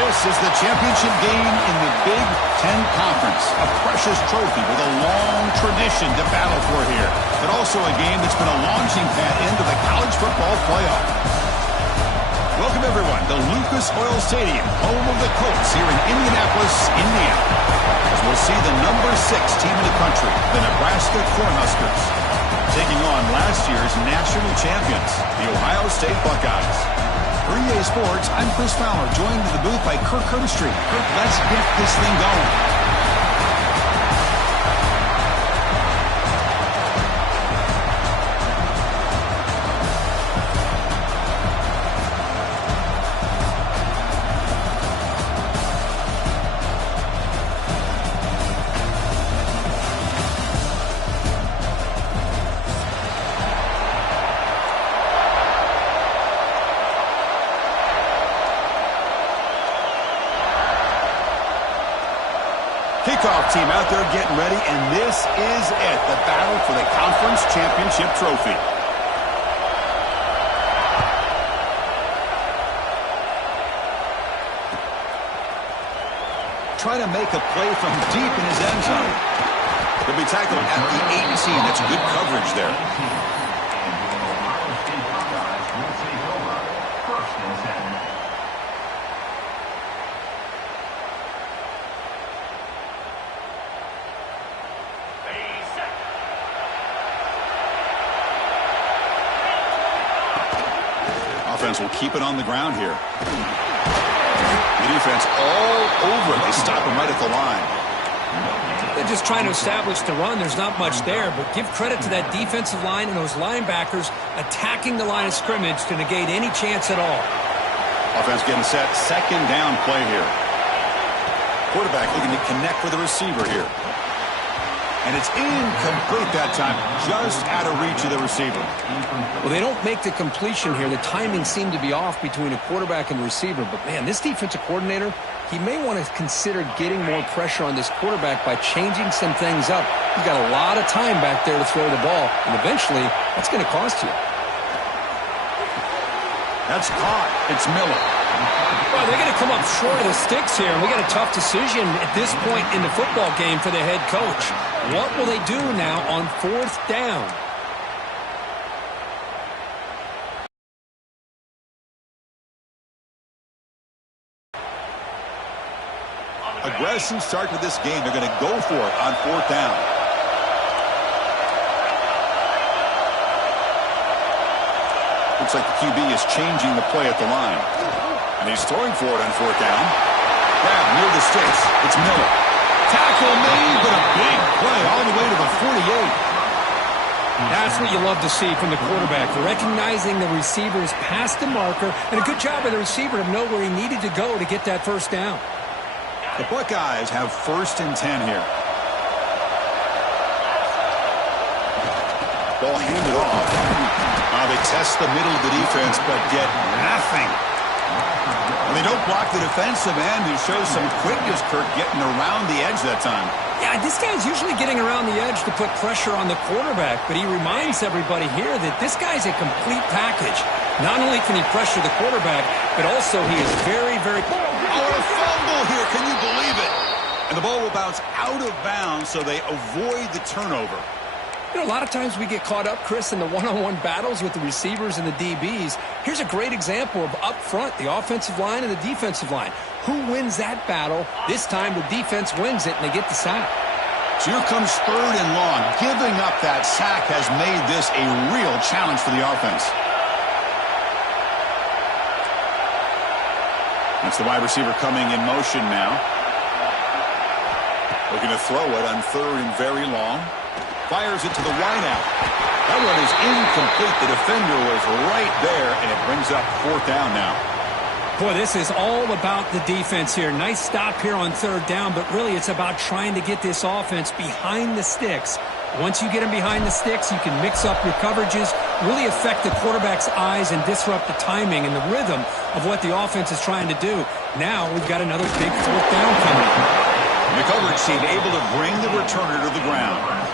This is the championship game in the Big Ten Conference. A precious trophy with a long tradition to battle for here. But also a game that's been a launching pad into the college football playoff. Welcome, everyone, to Lucas Oil Stadium, home of the Colts here in Indianapolis, Indiana. As we'll see the number 6 team in the country, the Nebraska Cornhuskers, taking on last year's national champions, the Ohio State Buckeyes. For EA Sports, I'm Chris Fowler, joined in the booth by Kirk Herbstreit. Kirk, let's get this thing going. Kickoff team out there getting ready, and this is it, the battle for the conference championship trophy. Trying to make a play from deep in his end zone. He'll be tackled at the 18. That's good coverage there. Will keep it on the ground here. The defense all over it. They stop him right at the line. They're just trying to establish the run. There's not much there, but give credit to that defensive line and those linebackers attacking the line of scrimmage to negate any chance at all. Offense getting set. Second down play here. Quarterback looking to connect with the receiver here. And it's incomplete that time, just out of reach of the receiver. Well, they don't make the completion here. The timing seemed to be off between a quarterback and receiver. But, man, this defensive coordinator, he may want to consider getting more pressure on this quarterback by changing some things up. He's got a lot of time back there to throw the ball, and eventually that's going to cost you. That's caught. It's Miller. Well, they're going to come up short of the sticks here, and we got a tough decision at this point in the football game for the head coach. What will they do now on 4th down? Aggressive start to this game. They're going to go for it on 4th down. Looks like the QB is changing the play at the line. And he's throwing for it on 4th down. Grab near the sticks. It's Miller. Tackle made, but a big play all the way to the 48. That's what you love to see from the quarterback. Recognizing the receiver's past the marker, and a good job by the receiver to know where he needed to go to get that 1st down. The Buckeyes have 1st and 10 here. Ball handed off. They test the middle of the defense, but get nothing. And they don't block the defensive end, who shows some quickness, Kirk, getting around the edge that time. Yeah, this guy's usually getting around the edge to put pressure on the quarterback, but he reminds everybody here that this guy's a complete package. Not only can he pressure the quarterback, but also he is very, very... Oh, a fumble here. Can you believe it? And the ball will bounce out of bounds, so they avoid the turnover. You know, a lot of times we get caught up, Chris, in the one-on-one battles with the receivers and the DBs. Here's a great example of up front, the offensive line and the defensive line. Who wins that battle? This time the defense wins it, and they get the sack. So here comes 3rd and long. Giving up that sack has made this a real challenge for the offense. That's the wide receiver coming in motion now. Looking to throw it on 3rd and very long. Fires it to the wideout. That one is incomplete. The defender was right there, and it brings up 4th down now. Boy, this is all about the defense here. Nice stop here on 3rd down, but really it's about trying to get this offense behind the sticks. Once you get them behind the sticks, you can mix up your coverages, really affect the quarterback's eyes and disrupt the timing and the rhythm of what the offense is trying to do. Now we've got another big 4th down coming. The coverage team able to bring the returner to the ground.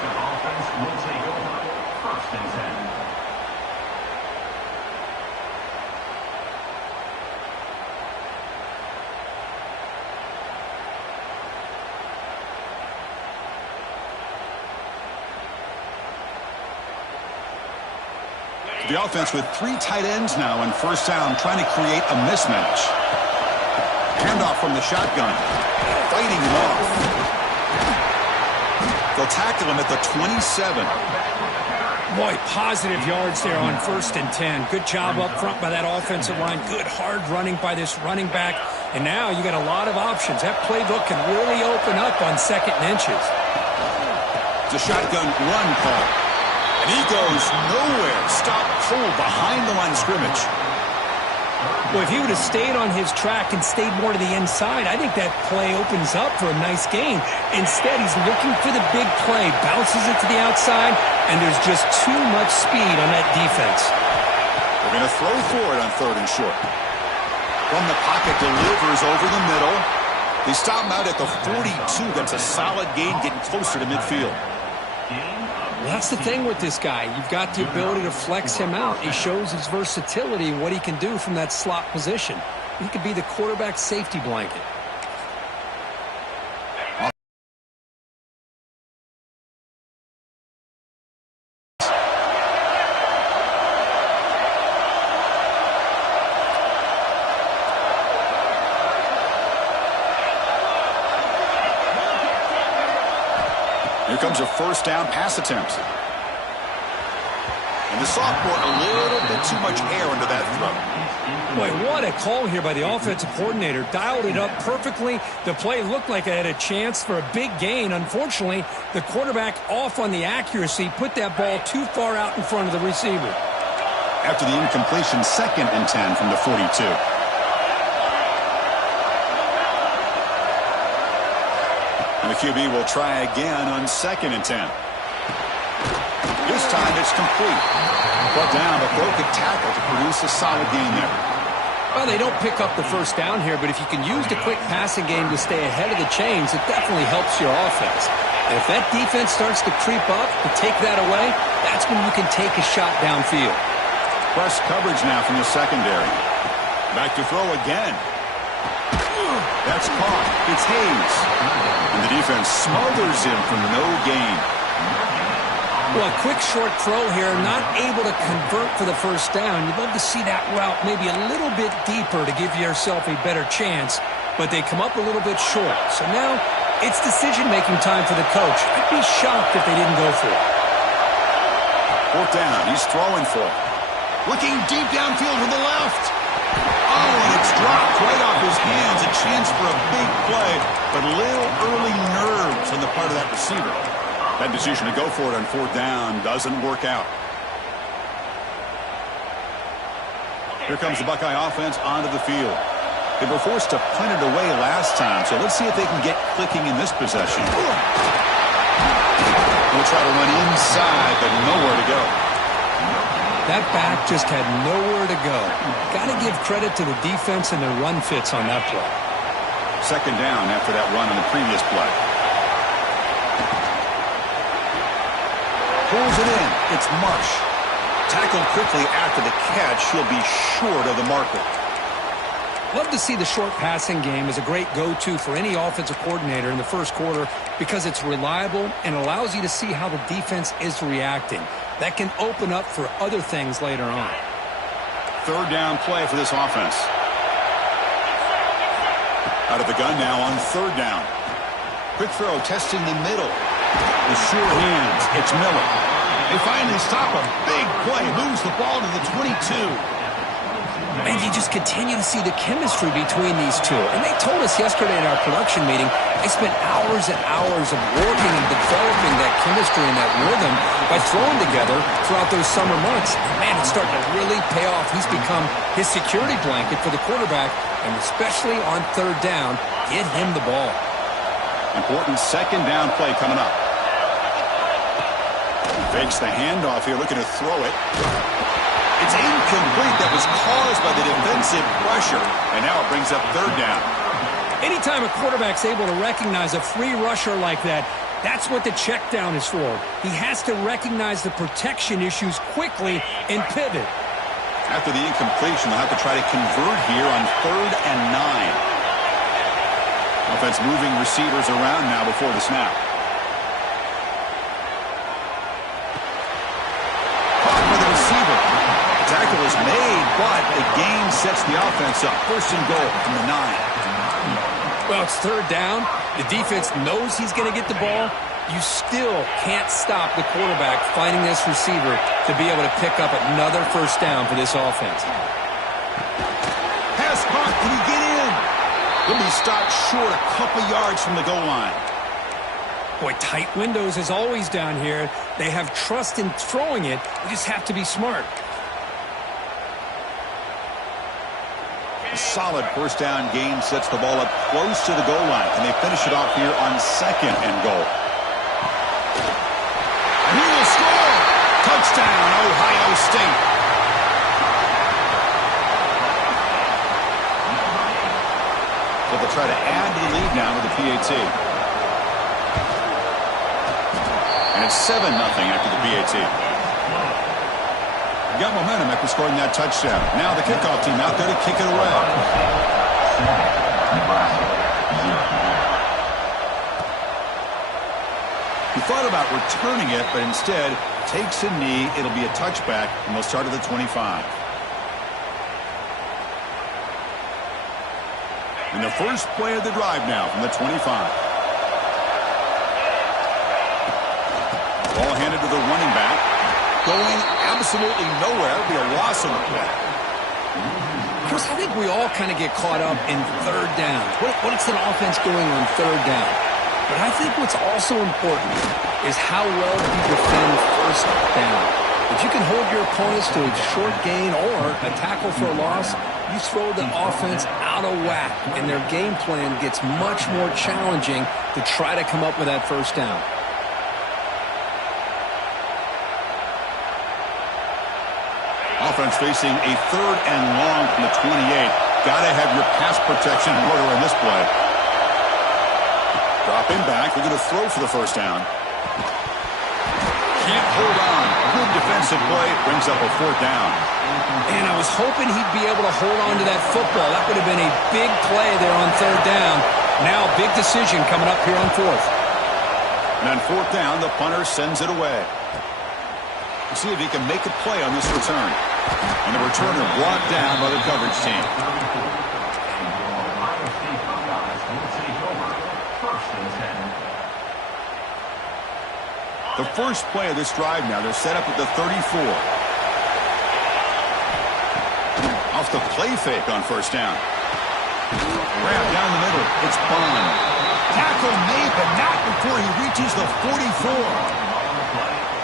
The offense with 3 tight ends now in 1st down, trying to create a mismatch. Handoff from the shotgun. Fighting him off. They'll tackle him at the 27. Boy, positive yards there on 1st and 10. Good job up front by that offensive line. Good hard running by this running back. And now you got a lot of options. That playbook can really open up on 2nd and inches. It's a shotgun run call. And he goes nowhere. Stop cold behind the line of scrimmage. Well, if he would have stayed on his track and stayed more to the inside, I think that play opens up for a nice gain. Instead, he's looking for the big play, bounces it to the outside, and there's just too much speed on that defense. They're going to throw for it on 3rd and short. From the pocket, delivers over the middle. They stop him out at the 42. That's a solid gain, getting closer to midfield. Well, that's the thing with this guy. You've got the ability to flex him out. He shows his versatility and what he can do from that slot position. He could be the quarterback safety blanket. Here comes a 1st down pass attempt. And the sophomore, a little bit too much air under that throw. Boy, what a call here by the offensive coordinator. Dialed it up perfectly. The play looked like it had a chance for a big gain. Unfortunately, the quarterback off on the accuracy, put that ball too far out in front of the receiver. After the incompletion, 2nd and 10 from the 42. And the QB will try again on 2nd and 10. This time it's complete. Brought down, but broke a tackle to produce a solid gain there. Well, they don't pick up the 1st down here, but if you can use the quick passing game to stay ahead of the chains, it definitely helps your offense. And if that defense starts to creep up to take that away, that's when you can take a shot downfield. Press coverage now from the secondary. Back to throw again. That's caught. It's Hayes. And the defense smothers him for no gain. Well, a quick short throw here, not able to convert for the 1st down. You'd love to see that route maybe a little bit deeper to give yourself a better chance, but they come up a little bit short. So now it's decision-making time for the coach. I'd be shocked if they didn't go for it. 4th down. He's throwing for it. Looking deep downfield to the left. Oh, and it's dropped right off his hands. A chance for a big play, but little early nerves on the part of that receiver. That decision to go for it on 4th down doesn't work out. Here comes the Buckeye offense onto the field. They were forced to punt it away last time, so let's see if they can get clicking in this possession. We'll try to run inside, but nowhere to go. That back just had nowhere to go. Got to give credit to the defense and their run fits on that play. 2nd down after that run on the previous play. Pulls it in. It's Marsh. Tackled quickly after the catch. He'll be short of the marker. Love to see the short passing game as a great go-to for any offensive coordinator in the 1st quarter because it's reliable and allows you to see how the defense is reacting. That can open up for other things later on. 3rd down play for this offense. Out of the gun now on 3rd down. Quick throw testing the middle. With sure hands, it's Miller. They finally stop a big play. Moves the ball to the 22. Man, And you just continue to see the chemistry between these two. And they told us yesterday in our production meeting, they spent hours and hours of working and developing that chemistry and that rhythm by throwing together throughout those summer months. And man, it's starting to really pay off. He's become his security blanket for the quarterback, and especially on third down, get him the ball. Important second down play coming up. Fakes the handoff here, looking to throw it. It's incomplete. That was caused by the defensive pressure. And now it brings up third down. Anytime a quarterback's able to recognize a free rusher like that, that's what the check down is for. He has to recognize the protection issues quickly and pivot. After the incompletion, they'll have to try to convert here on 3rd and 9. Offense moving receivers around now before the snap. Tackle is made, but the gain sets the offense up. 1st and goal from the 9. Well, it's third down. The defense knows he's going to get the ball. You still can't stop the quarterback finding this receiver to be able to pick up another first down for this offense. Pass caught. Can he get in? He'll be stopped short a couple yards from the goal line. Boy, tight windows as always down here. They have trust in throwing it. You just have to be smart. A solid first down gain sets the ball up close to the goal line. Can they finish it off here on 2nd and goal? And he will score! Touchdown, Ohio State. So they'll try to add to the lead now with the PAT. And it's 7-0 after the PAT. Got momentum after scoring that touchdown. Now the kickoff team out there to kick it away. He thought about returning it, but instead takes a knee. It'll be a touchback, and they'll start at the 25. And the first play of the drive now from the 25. Ball handed to the running back. Going absolutely nowhere. It'll be a loss on the play. Chris, I think we all kind of get caught up in third down. What's an offense doing on third down? But I think what's also important is how well you defend first down. If you can hold your opponents to a short gain or a tackle for a loss, you throw the offense out of whack, and their game plan gets much more challenging to try to come up with that first down. Offense facing a 3rd and long from the 28. Got to have your pass protection in order in this play. Drop him back. They're going to throw for the first down. Can't hold on. Good defensive play. Brings up a 4th down. And I was hoping he'd be able to hold on to that football. That would have been a big play there on third down. Now a big decision coming up here on 4th. And on 4th down, the punter sends it away. We'll see if he can make a play on this return. And the returner brought down by the coverage team. The first play of this drive now, they're set up at the 34. Off the play fake on first down. Grab down the middle. It's Bond. Tackle made, but not before he reaches the 44.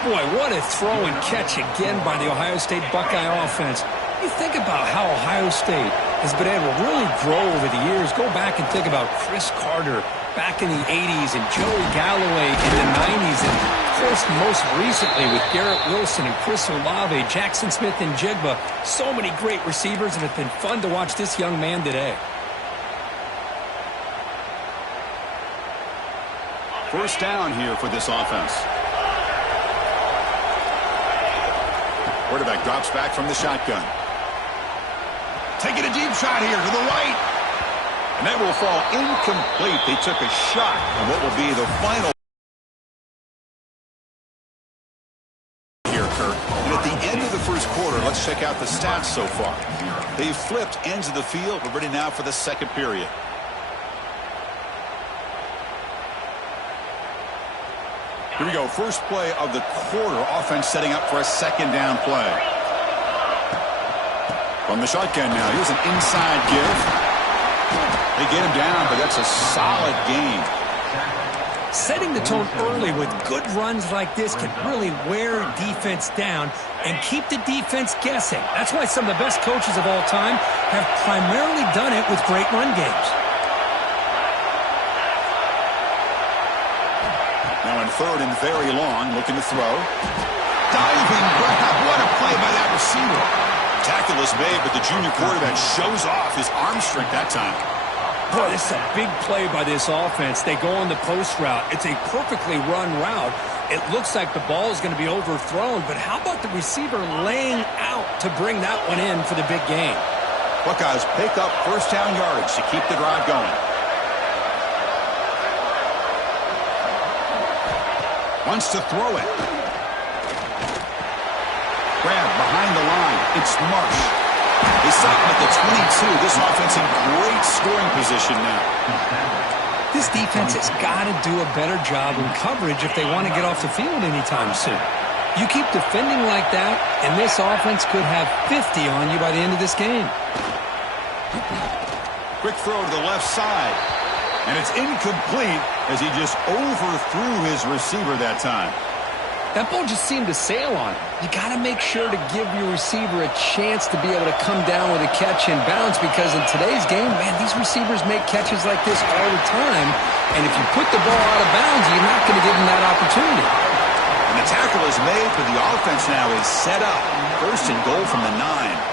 Boy, what a throw and catch again by the Ohio State Buckeye offense. You think about how Ohio State has been able to really grow over the years. Go back and think about Chris Carter back in the 80s and Joey Galloway in the 90s. And, of course, most recently with Garrett Wilson and Chris Olave, Jackson Smith and Jigba. So many great receivers, and it's been fun to watch this young man today. First down here for this offense. Quarterback drops back from the shotgun. Taking a deep shot here to the right. And that will fall incomplete. They took a shot on what will be the final here, Kirk. And at the end of the first quarter, let's check out the stats so far. They've flipped ends of the field. We're ready now for the second period. Here we go. First play of the quarter. Offense setting up for a second down play. From the shotgun now, here's an inside give. They get him down, but that's a solid gain. Setting the tone early with good runs like this can really wear defense down and keep the defense guessing. That's why some of the best coaches of all time have primarily done it with great run games. Now in third and very long, looking to throw. Diving grab. What a play by that receiver. Tackle is made, but the junior quarterback shows off his arm strength that time. Boy, this is a big play by this offense. They go on the post route. It's a perfectly run route. It looks like the ball is going to be overthrown, but how about the receiver laying out to bring that one in for the big gain? Buckeyes pick up first down yardage to keep the drive going. Wants to throw it. Grab behind the line. It's Marsh. They stop him at the 22. This offense in great scoring position now. This defense has got to do a better job in coverage if they want to get off the field anytime soon. You keep defending like that, and this offense could have 50 on you by the end of this game. Quick throw to the left side. And it's incomplete as he just overthrew his receiver that time. That ball just seemed to sail on him. You got to make sure to give your receiver a chance to be able to come down with a catch and bounce, because in today's game, man, these receivers make catches like this all the time. And if you put the ball out of bounds, you're not going to give them that opportunity. And the tackle is made, but the offense now is set up. First and goal from the 9.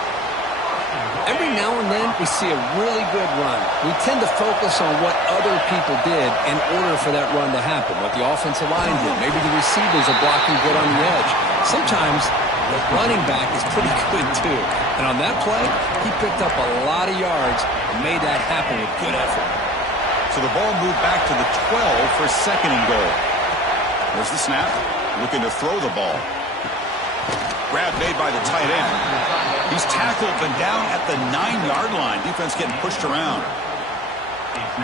Every now and then, we see a really good run. We tend to focus on what other people did in order for that run to happen, what the offensive line did. Maybe the receivers are blocking good on the edge. Sometimes the running back is pretty good, too. And on that play, he picked up a lot of yards and made that happen with good effort. So the ball moved back to the 12 for second and goal. There's the snap. Looking to throw the ball. Grab made by the tight end. He's tackled but down at the 9-yard line. Defense getting pushed around.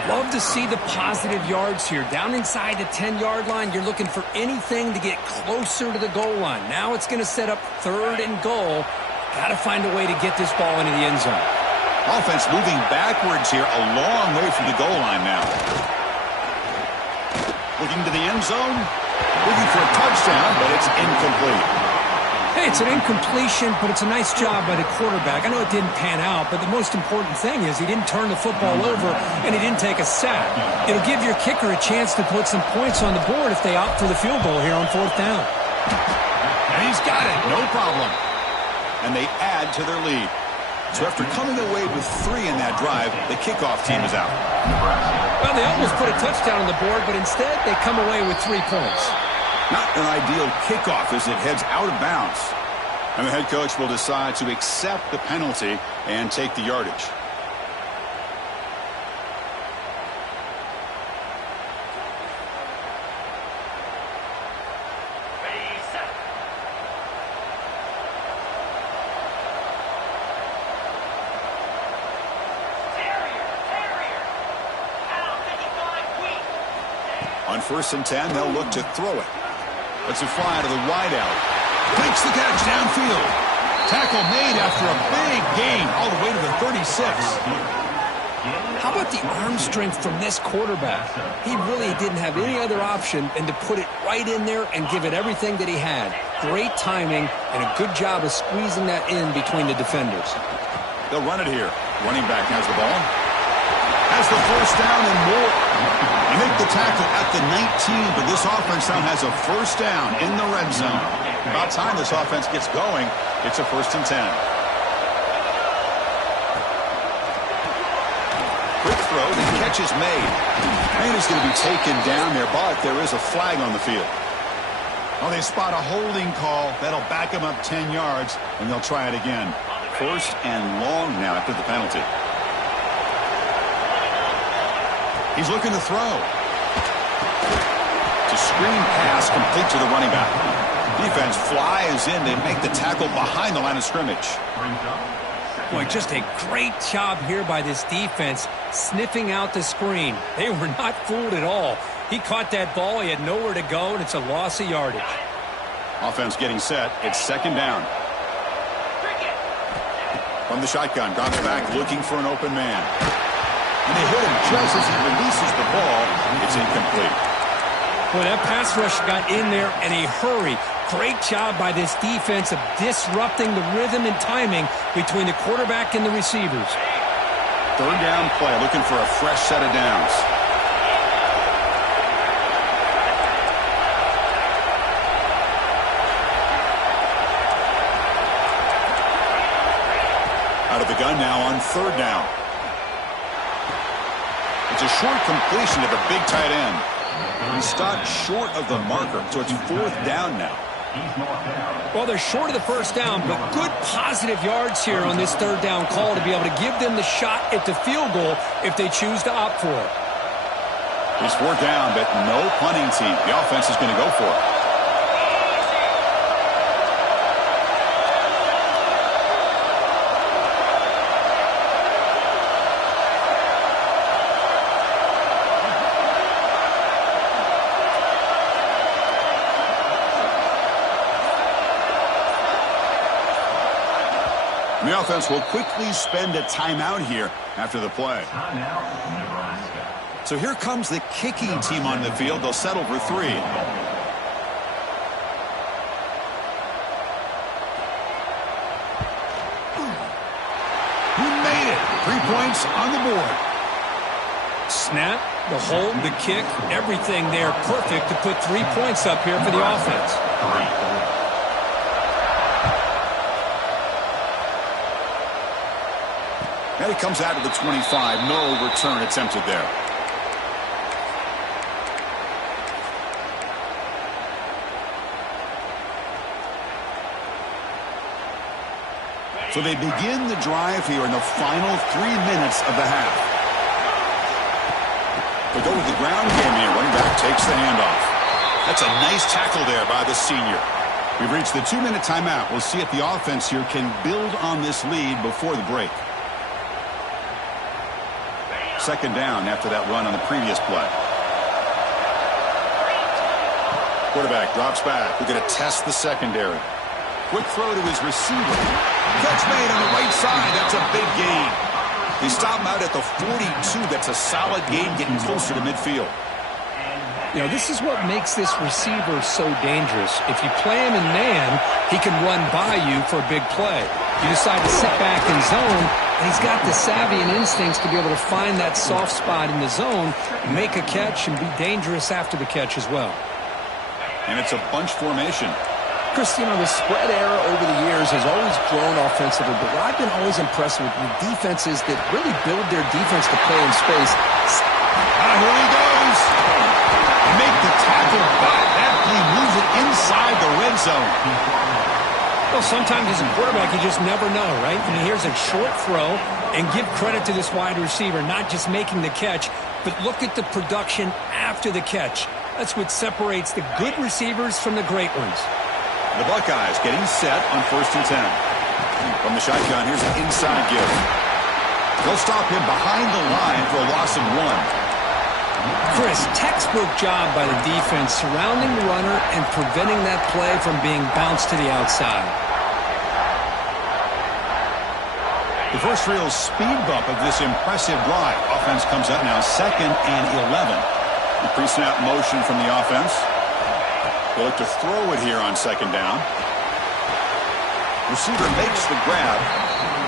Love to see the positive yards here. Down inside the 10-yard line, you're looking for anything to get closer to the goal line. Now it's going to set up third and goal. Got to find a way to get this ball into the end zone. Offense moving backwards here, a long way from the goal line now. Looking to the end zone. Looking for a touchdown, but it's incomplete. Hey, it's an incompletion, but it's a nice job by the quarterback. I know it didn't pan out, but the most important thing is he didn't turn the football over and he didn't take a sack. It'll give your kicker a chance to put some points on the board if they opt for the field goal here on fourth down. And he's got it, no problem. And they add to their lead. So after coming away with 3 in that drive, the kickoff team is out. Well, they almost put a touchdown on the board, but instead they come away with 3 points. Not an ideal kickoff as it heads out of bounds. And the head coach will decide to accept the penalty and take the yardage. On first and 10, they'll look to throw it. Let's it fly to the wideout. Makes the catch downfield. Tackle made after a big gain all the way to the 36. How about the arm strength from this quarterback? He really didn't have any other option than to put it right in there and give it everything that he had. Great timing and a good job of squeezing that in between the defenders. They'll run it here. Running back has the ball. Has the first down and more. They make the tackle at the 19, but this offense now has a first down in the red zone. About time this offense gets going. It's a first and 10. Quick throw, the catch is made. And he's going to be taken down there, but there is a flag on the field. Oh, they spot a holding call. That'll back him up 10 yards, and they'll try it again. First and long now after the penalty. He's looking to throw. To screen pass complete to the running back. Defense flies in. They make the tackle behind the line of scrimmage. Boy, just a great job here by this defense, sniffing out the screen. They were not fooled at all. He caught that ball. He had nowhere to go, and it's a loss of yardage. Offense getting set. It's second down. From From the shotgun, drops back looking for an open man. And they hit him just as he releases the ball. It's incomplete. Boy, that pass rush got in there in a hurry. Great job by this defense of disrupting the rhythm and timing between the quarterback and the receivers. Third down play, looking for a fresh set of downs. Out of the gun now on third down. It's a short completion to the big tight end. He stopped short of the marker, so it's fourth down now. Well, they're short of the first down, but good positive yards here on this third down call to be able to give them the shot at the field goal if they choose to opt for it. It's fourth down, but no punting team. The offense is going to go for it. The offense will quickly spend a timeout here after the play. So here comes the kicking team on the field. They'll settle for 3. He made it. 3 points on the board. Snap, the hold, the kick, everything there perfect to put 3 points up here for the offense. And he comes out of the 25. No return attempted there. So they begin the drive here in the final 3 minutes of the half. They go with the ground game here. Running back takes the handoff. That's a nice tackle there by the senior. We've reached the 2-minute timeout. We'll see if the offense here can build on this lead before the break. Second down after that run on the previous play. Quarterback drops back. We're going to test the secondary. Quick throw to his receiver. Catch made on the right side. That's a big gain. They stop him out at the 42. That's a solid gain getting closer to midfield. You know, this is what makes this receiver so dangerous. If you play him in man, he can run by you for a big play. You decide to sit back in zone, and he's got the savvy and instincts to be able to find that soft spot in the zone, make a catch, and be dangerous after the catch as well. And it's a bunch formation. Chris, you know, the spread era over the years has always grown offensively, but what I've been always impressed with the defenses that really build their defense to play in space. Here he goes. Make the tackle, but that he moves it inside the red zone. Well, sometimes as a quarterback, you just never know, right? I mean, here's a short throw, and give credit to this wide receiver, not just making the catch, but look at the production after the catch. That's what separates the good receivers from the great ones. The Buckeyes getting set on 1st and 10. From the shotgun, here's an inside give. They'll stop him behind the line for a loss of 1. Chris, textbook job by the defense surrounding the runner and preventing that play from being bounced to the outside. The first real speed bump of this impressive drive. Offense comes up now 2nd and 11. The pre-snap motion from the offense. They look to throw it here on 2nd down. Receiver makes the grab.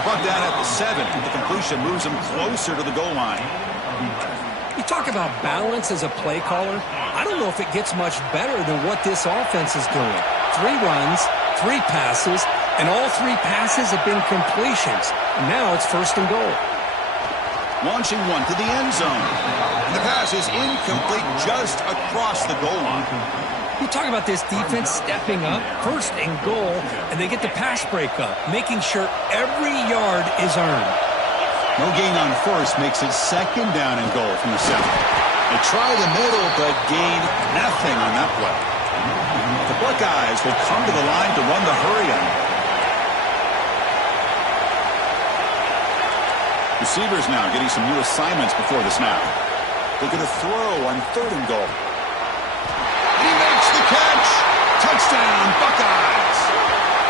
Brought down at the 7. The completion moves him closer to the goal line. You talk about balance as a play caller. I don't know if it gets much better than what this offense is doing. 3 runs, 3 passes, and all 3 passes have been completions. And now it's 1st and goal. Launching one to the end zone. And the pass is incomplete just across the goal line. You talk about this defense stepping up, 1st and goal, and they get the pass breakup, making sure every yard is earned. No gain on 1st makes it 2nd down and goal from the 7. They try the middle, but gain nothing on that play. The Buckeyes will come to the line to run the hurry on. Receivers now getting some new assignments before the snap. They're going to throw on 3rd and goal. He makes the catch. Touchdown, Buckeyes.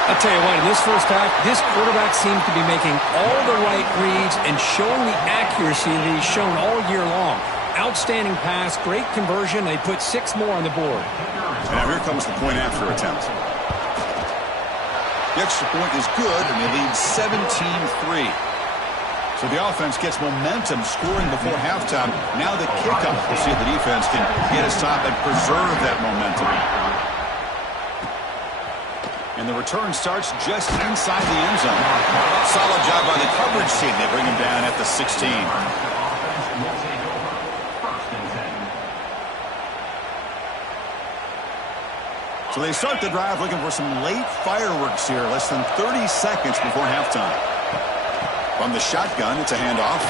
I'll tell you what, in this first half, this quarterback seems to be making all the right reads and showing the accuracy that he's shown all year long. Outstanding pass, great conversion. They put 6 more on the board. And now here comes the point after attempt. The extra point is good, and they lead 17-3. So the offense gets momentum scoring before halftime. Now the kickoff. We'll see if the defense can get a stop and preserve that momentum. And the return starts just inside the end zone. Solid job by the coverage team. They bring him down at the 16. So they start the drive looking for some late fireworks here. Less than 30 seconds before halftime. From the shotgun, it's a handoff.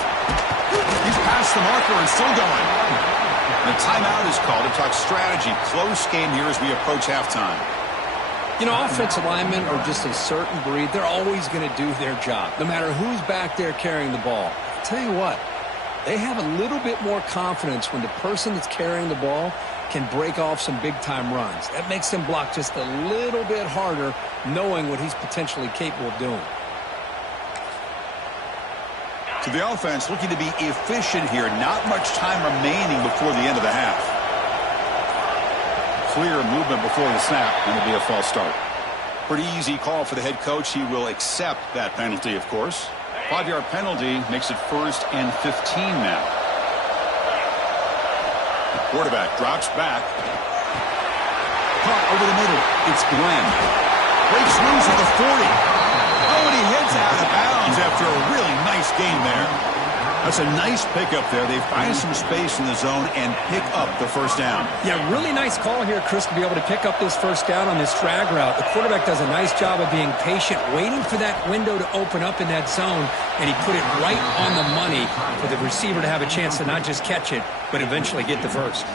He's past the marker and still going. And a timeout is called to talk strategy. Close game here as we approach halftime. You know, offensive linemen are just a certain breed. They're always going to do their job, no matter who's back there carrying the ball. I'll tell you what, they have a little bit more confidence when the person that's carrying the ball can break off some big-time runs. That makes them block just a little bit harder, knowing what he's potentially capable of doing. So the offense looking to be efficient here. Not much time remaining before the end of the half. Clear movement before the snap, and it'll be a false start. Pretty easy call for the head coach. He will accept that penalty, of course. 5-yard penalty makes it 1st and 15 now. The quarterback drops back. Caught over the middle. It's Glenn. Breaks loose at the 40. Oh, and he heads out of bounds after a really nice game there. That's a nice pickup there. They find some space in the zone and pick up the first down. Yeah, really nice call here, Chris, to be able to pick up this first down on this drag route. The quarterback does a nice job of being patient, waiting for that window to open up in that zone, and he put it right on the money for the receiver to have a chance to not just catch it, but eventually get the first.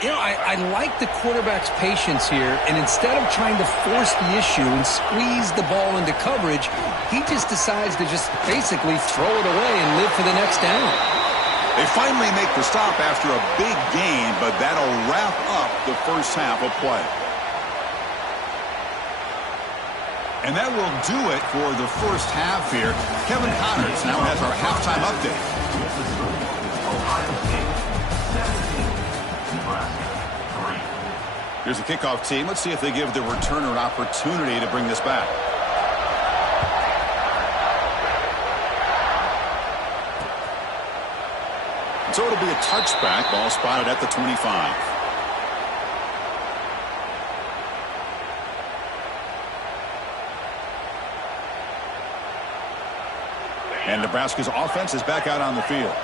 You know, I like the quarterback's patience here, and instead of trying to force the issue and squeeze the ball into coverage, he just decides to just basically throw it away and live for the next down. They finally make the stop after a big gain, but that'll wrap up the first half of play. And that will do it for the first half here. Kevin Connors now has our halftime update. Here's the kickoff team. Let's see if they give the returner an opportunity to bring this back. So it'll be a touchback. Ball spotted at the 25. And Nebraska's offense is back out on the field.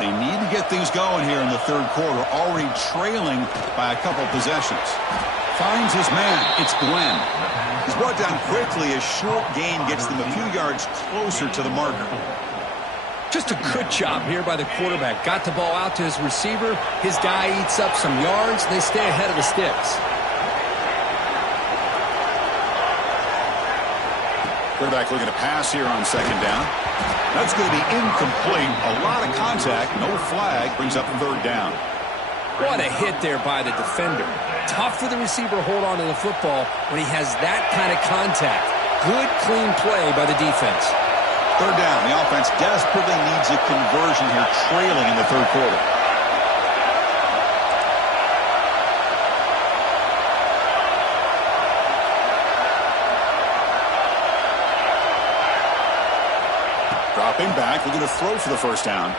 They need to get things going here in the third quarter, already trailing by a couple possessions. Finds his man. It's Glenn. He's brought down quickly. A short gain gets them a few yards closer to the marker. Just a good job here by the quarterback. Got the ball out to his receiver. His guy eats up some yards. They stay ahead of the sticks. Quarterback looking to pass here on second down. That's going to be incomplete. A lot of contact. No flag. Brings up third down. What a hit there by the defender. Tough for the receiver to hold on to the football when he has that kind of contact. Good, clean play by the defense. Third down. The offense desperately needs a conversion here, trailing in the third quarter. Dropping back, looking to throw for the first down.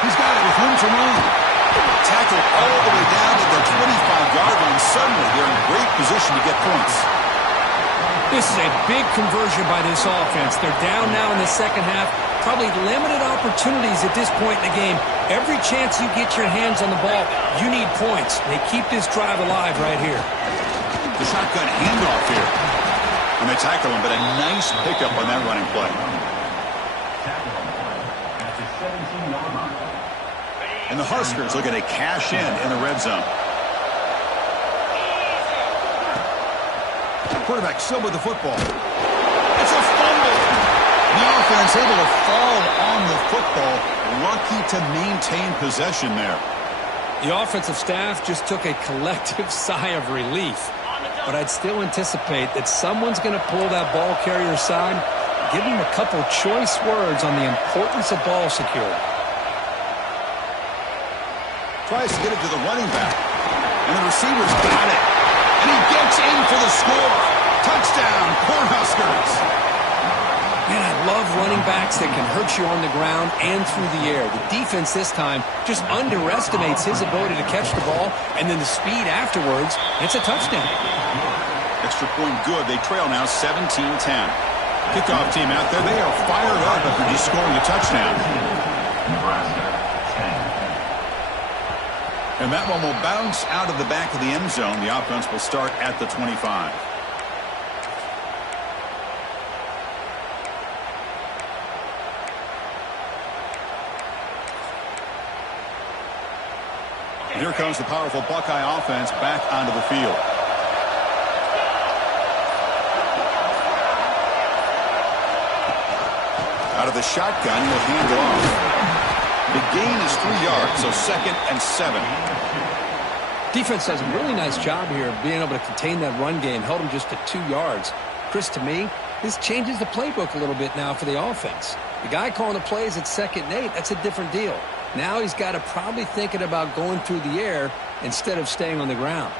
He's got it with room to run. Tackled all the way down to the 25-yard line. Suddenly, they're in great position to get points. This is a big conversion by this offense. They're down now in the second half. Probably limited opportunities at this point in the game. Every chance you get your hands on the ball, you need points. They keep this drive alive right here. The shotgun handoff here. And they tackle him, but a nice pickup on that running play. And the Huskers looking to cash in the red zone. Quarterback still with the football. It's a fumble. The offense able to fall on the football. Lucky to maintain possession there. The offensive staff just took a collective sigh of relief. but I'd still anticipate that someone's going to pull that ball carrier side, give him a couple choice words on the importance of ball security. Tries to get it to the running back, and the receiver's got it. And he gets in for the score. Touchdown, Cornhuskers. Man, I love running backs that can hurt you on the ground and through the air. The defense this time just underestimates his ability to catch the ball, and then the speed afterwards, it's a touchdown. Extra point good. They trail now 17-10. Kickoff team out there, they are fired up after just scoring a touchdown. Nebraska, 10. And that one will bounce out of the back of the end zone. The offense will start at the 25. Here comes the powerful Buckeye offense back onto the field. Out of the shotgun, he'll hand it off. The gain is 3 yards, so 2nd and 7. Defense does a really nice job here of being able to contain that run game, held him just to 2 yards. Chris, to me, this changes the playbook a little bit now for the offense. The guy calling the plays at 2nd and 8, that's a different deal. Now he's got to probably thinking about going through the air instead of staying on the ground.